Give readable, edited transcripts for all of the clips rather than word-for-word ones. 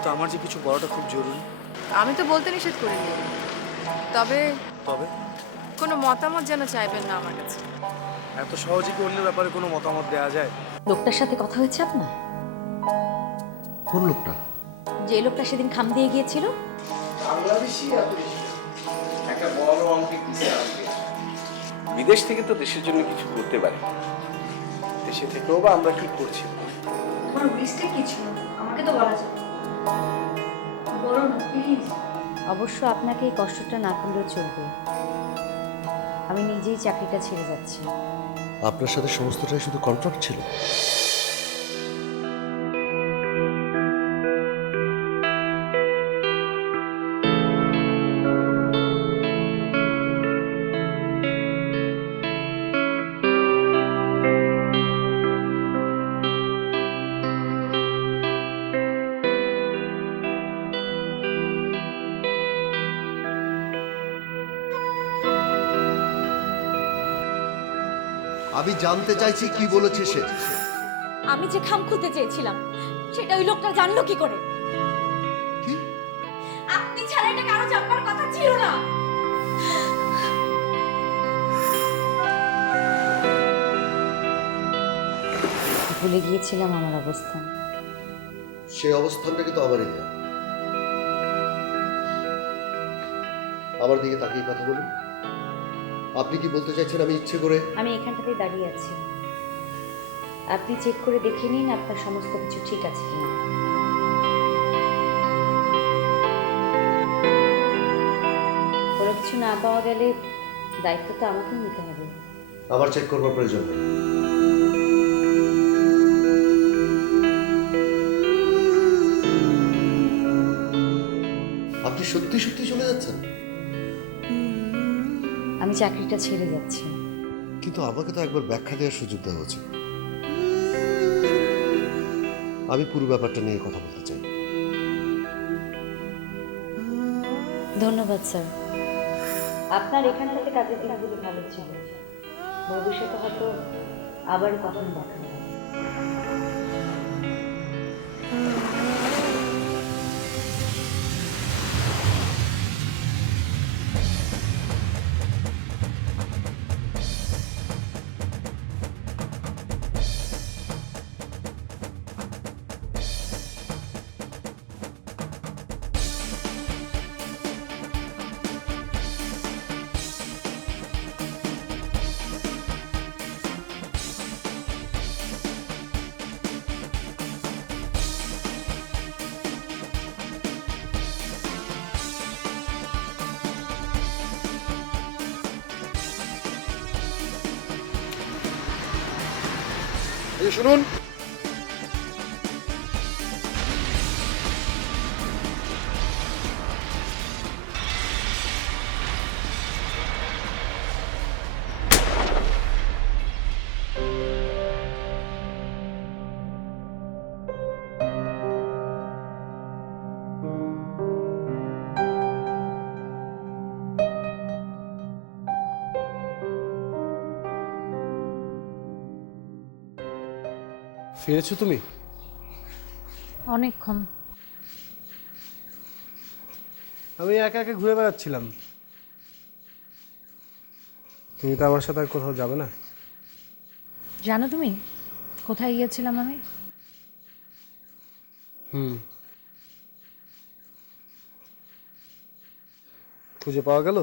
কিন্তু আমার যে কিছু বলাটা খুব জরুরি। আমি তো বলতে নিষেধ করিনি, তবে তবে কোনো মতামত যেন চাইবেন না আমার কাছে। এত সহজে কি অন্যের ব্যাপারে কোনো মতামত দেওয়া যায়? লোকটার সাথে কথা হয়েছে আপনার? কোন লোকটা? যে লোকটা সেদিন খাম দিয়ে গিয়েছিল। একটা বড় অঙ্কের কিছু আসবে। বিদেশ থেকে তো দেশের জন্য কিছু করতে পারি, দেশে থেকেও বা আমরা কি করছি? তোমার উইশটা কি ছিল আমাকে তো বলা যাবে, বলো না প্লিজ। অবশ্য আপনাকে এই কষ্টটা না করলেও চলবে। আমি নিজেই চাকরিটা ছেড়ে যাচ্ছি। আপনার সাথে সমস্তটাই শুধু কন্ট্রাক্ট ছিল? আমি জানতে চাইছি কি বলেছে সে। আমি যে খাম খুলতে চেয়েছিলাম সেটা ওই লোকটা জানলো কি করে? কি? আপনি ছাড়া এটা কারো জানবার কথা ছিল না। ভুলে গিয়েছিলাম আমার অবস্থান। সে অবস্থানটা কিন্তু আমারই না। আমার দিকে তাকিয়ে কথা বলুন। আপনি কি বলতে চাইছেন আমি ইচ্ছে করে? আমি এখানটাতেই দাঁড়িয়ে আছি, আপনি চেক করে দেখে নিন আপনার সমস্ত কিছু ঠিক আছে কিনা। কোনো কিছু না পাওয়া গেলে দায়িত্ব তো আমাকেই নিতে হবে। আমার চেক করবার প্রয়োজন নেই। আপনি সত্যি সত্যি চলে যাচ্ছেন? আমি চাকরিটা ছেড়ে যাচ্ছি। কিন্তু আমাকে তো একবার ব্যাখ্যা দেওয়ার সুযোগ দেওয়া উচিত। আমি পুরো ব্যাপারটা নিয়ে কথা বলতে চাই। ধন্যবাদ স্যার, আপনার এখানটাতে কাজের দিনগুলো ভালো ছিল। ভবিষ্যতে হয়তো আবার কখনো দেখা হবে। এই শুনুন, ফিরেছো তুমি? অনেকক্ষণ। আমি একা একা ঘুরে বেড়াচ্ছিলাম। তুমি তো আমার সাথে আর কোথাও যাবে না? জানো তুমি কোথায় গিয়েছিলাম আমি? খুঁজে পাওয়া গেল?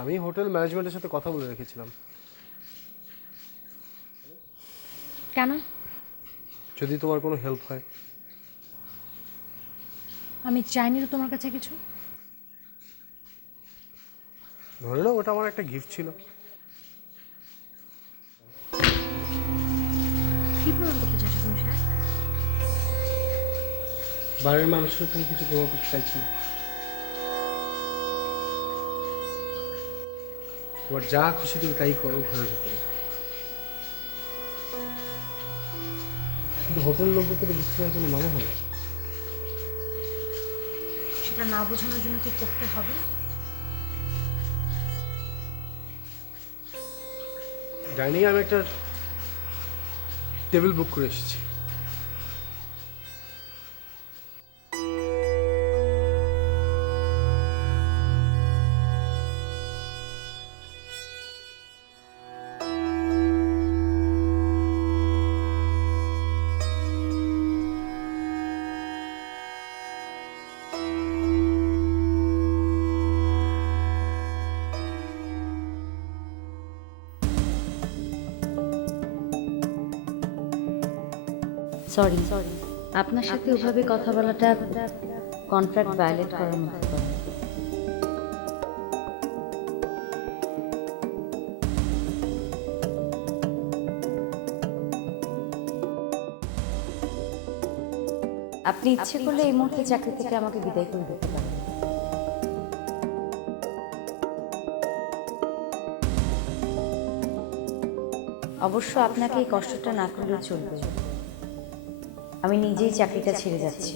আমি হোটেল ম্যানেজমেন্টের সাথে কথা বলে রেখেছিলাম। কেন? যদি তোমার কোনো হেল্প হয়। আমি চাইনি তো তোমার কাছে কিছু। ধরে নাও ওটা আমার একটা গিফট ছিল। কি প্রমাণ করতে চাইছো তুমি স্যার? বাড়ির মানুষের আমি কিছু প্রমাণ করতে চাইছি না। তোমার যা খুশি তুমি তাই করো ঘরের ভিতরে। কিন্তু হোটেল লোকদেরকে তো বুঝতে পারার কোনো মানে হবে। সেটা না বোঝানোর জন্য কি করতে হবে? ডাইনিং আমি একটা টেবিল বুক করে এসেছি। সরি আপনার সাথে ওভাবে কথা বলাটা কন্ট্রাক্ট ভায়োলেট করার মতো কথা। আপনি ইচ্ছে করলে এই মুহূর্তে চাকরি থেকে আমাকে বিদায় করে দিতে পারেন। অবশ্য আপনাকে এই কষ্টটা না করলেও চলবে, আমি নিজেই চাকরিটা ছেড়ে যাচ্ছি।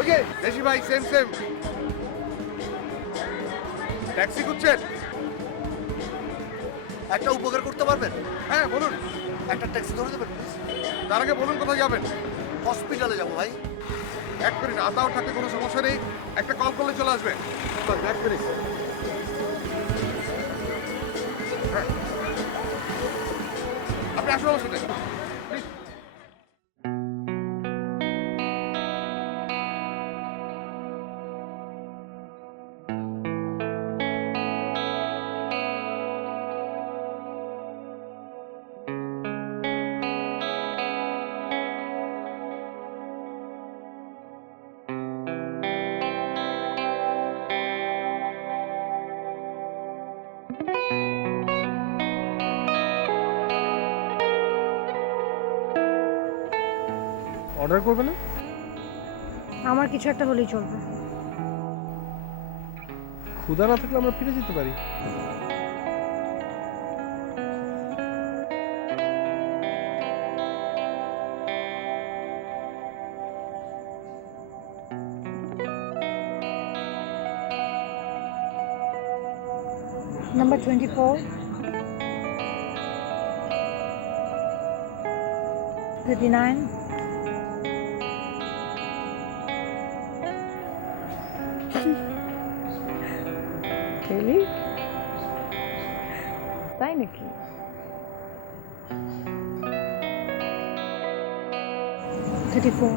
ওকে দেশি ভাই সেম সেম ট্যাক্সি খুঁজছেন? একটা উপকার করতে পারবেন? হ্যাঁ বলুন। একটা ট্যাক্সি ধরে দেবেন? তার আগে বলুন কোথায় যাবেন? হসপিটালে যাবো ভাই। এক মিনিট, আতাও থাকে, কোনো সমস্যা নেই, একটা কল করলে চলে আসবে। এক মিনিট। হ্যাঁ আপনি আসুন আমার সাথে। অর্ডার করবে না? আমার কিছু একটা হলেই চলবে। ক্ষুধা না থাকলে আমরা ফিরে যেতে পারি। Number 24, 39, really? তাই নাকি? 34।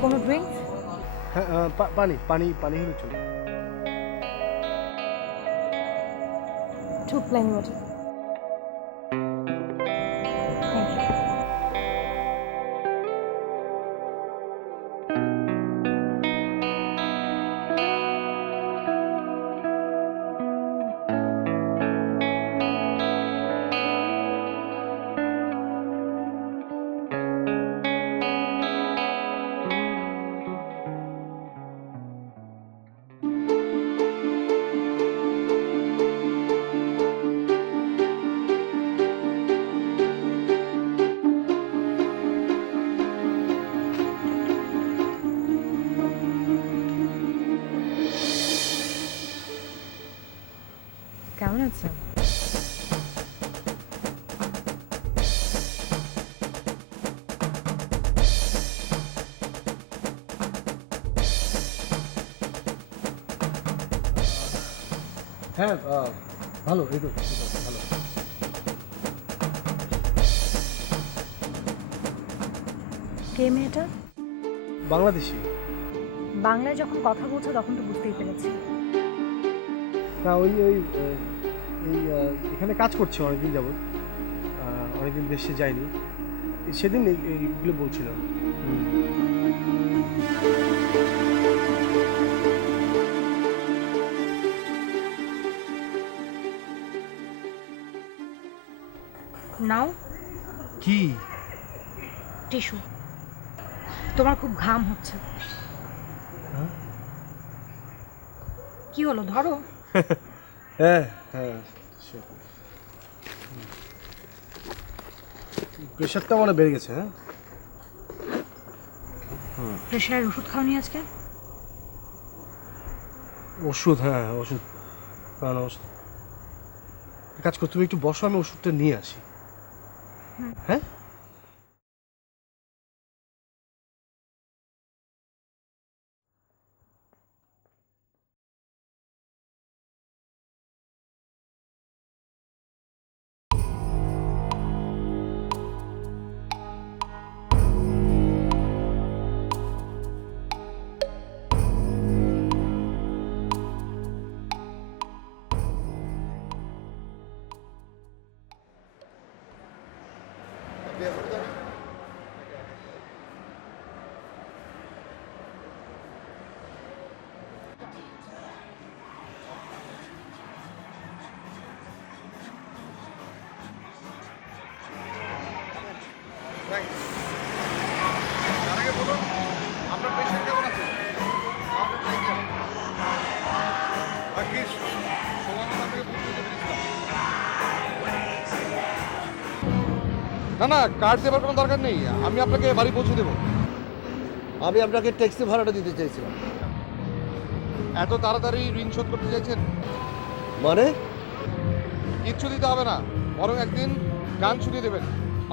কোনো ড্রিঙ্কস? হ্যাঁ পানি পানি পানি হলে চলবে। 2 plain water. Thank you. কেমন আছেন? হ্যাঁ ভালো, এই তো ভালো। কে মেয়েটা? বাংলাদেশি। বাংলায় যখন কথা বলছো তখন তো বুঝতেই পেরেছি। না ওই ওই এই এখানে কাজ করছে অনেকদিন যাবত, অনেকদিন দেশে যায়নি, সেদিন এইগুলো বলছিল। নাও কি? টিস্যু। তোমার খুব ঘাম হচ্ছে। হ্যাঁ? কি হলো, ধরো। হ্যাঁ হ্যাঁ, প্রেশারটা মানে বেড়ে গেছে। হ্যাঁ, প্রেশারের ওষুধ খাওনি আজকে? ওষুধ? হ্যাঁ ওষুধ। না না, ওষুধ। এক কাজ কর, তুমি একটু বসো, আমি ওষুধটা নিয়ে আসি। হ্যাঁ, তার আগে বলুন, আপনার পেশেন্ট কেমন আছে? আর কি সমাধান থেকে বুঝতে পেরেছিলাম? না না, কার্ড দেবার কোনো দরকার নেই, আমি আপনাকে বাড়ি পৌঁছে দেবো। আমি আপনাকে ট্যাক্সি ভাড়াটা দিতে চাইছিলাম। এত তাড়াতাড়ি ঋণ শোধ করতে চাইছেন? মানে? কিচ্ছু দিতে হবে না, বরং একদিন গান শুনিয়ে দেবেন,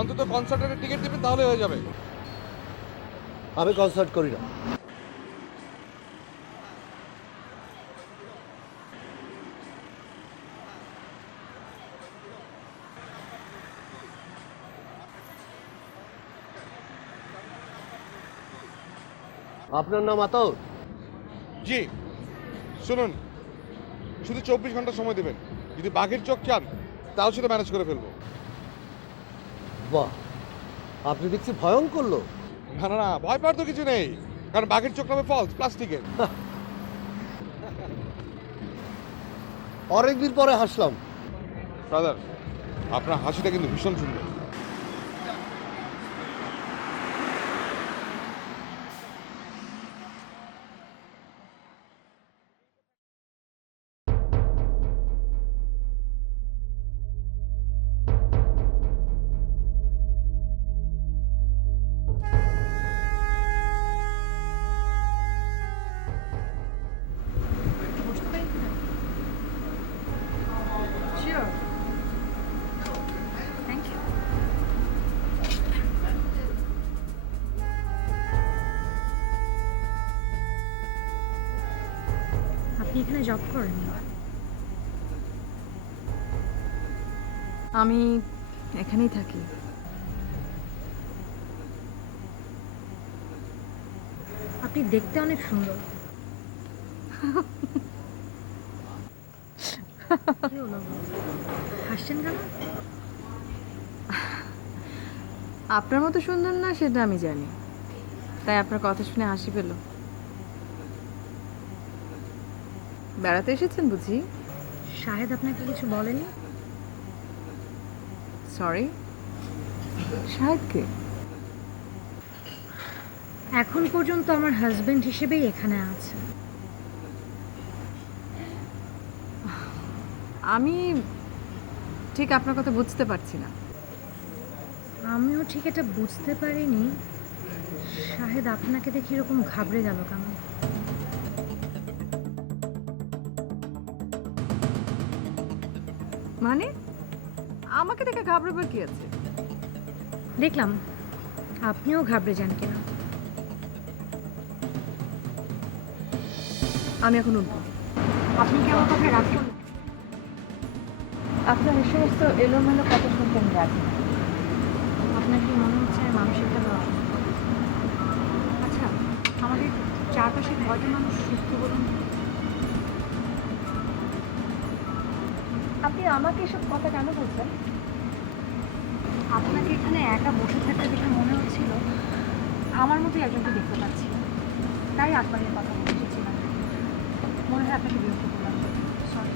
অন্তত কনসার্টের টিকিট দেবেন, তাহলে হয়ে যাবে। আমি কনসার্ট করি না। আপনার নাম আতাউর? জি, শুনুন, শুধু 24 ঘন্টা সময় দেবেন। যদি বাঘের চোখ চান তাও সেটা ম্যানেজ করে ফেলবো। বাহ, আপনি দেখছি ভয়ঙ্কর লোক। না না না, ভয় পাওয়ার তো কিছু নেই, কারণ বাঘের চোখ নামে ফলস প্লাস্টিকের। অনেকদিন পরে হাসলাম। ব্রাদার, আপনার হাসিটা কিন্তু ভীষণ সুন্দর। বসতে পারি? শিওর। Thank you. আপনি এখানে জব করেন? আমি এখানেই থাকি। আপনি দেখতে অনেক সুন্দর। কি হলো, হাসছেন কেন? আপনার মতো সুন্দর না সেটা আমি জানি, তাই আপনার কথা শুনে হাসি পেল। বেড়াতে এসেছেন বুঝি? শাহেদ আপনাকে কিছু বলেনি? সরি, শাহেদকে? এখন পর্যন্ত আমার হাজবেন্ড হিসেবেই এখানে আছে। আমি ঠিক আপনার কথা বুঝতে পারছি না। আমিও ঠিক এটা বুঝতে পারিনি শাহেদ আপনাকে দেখে এরকম ঘাবড়ে গেল কেন। মানে আমাকে দেখে ঘাবড়াবার কি আছে? দেখলাম আপনিও ঘাবড়ে যান কিনা। আমি এখন উঠবো। আপনি কি আমার কথা রাগ করলেন? আপনার এই সমস্ত এলোমেলো কথা শুনতে আমি রাজি না। আপনার কি মনে হচ্ছে আমি মানসিকভাবে অসুস্থ? আচ্ছা, আমাদের চারপাশে কয়টা মানুষ সুস্থ বলুন? আপনি আমাকে এসব কথা কেন বলছেন? আপনাকে এখানে একা বসে থাকতে দেখে মনে হচ্ছিল আমার মতোই একজনকে দেখতে পাচ্ছি, তাই আকবরের কথা বলে এসেছিলাম। মনে হয় আপনাকে বিরক্ত করলাম, সরি।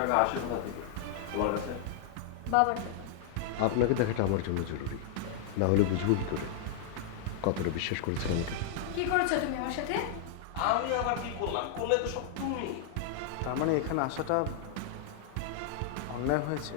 টাকা আসে কোথা থেকে তোমার কাছে? বাবার টাকা। আপনাকে দেখাটা আমার জন্য জরুরি, না হলে বুঝবো কি করে কতটা বিশ্বাস করেছেন আমাকে। কি করেছো তুমি আমার সাথে? আমি আবার কি করলাম? করলে তো সব তুমি। তার মানে এখানে আসাটা অন্যায় হয়েছে?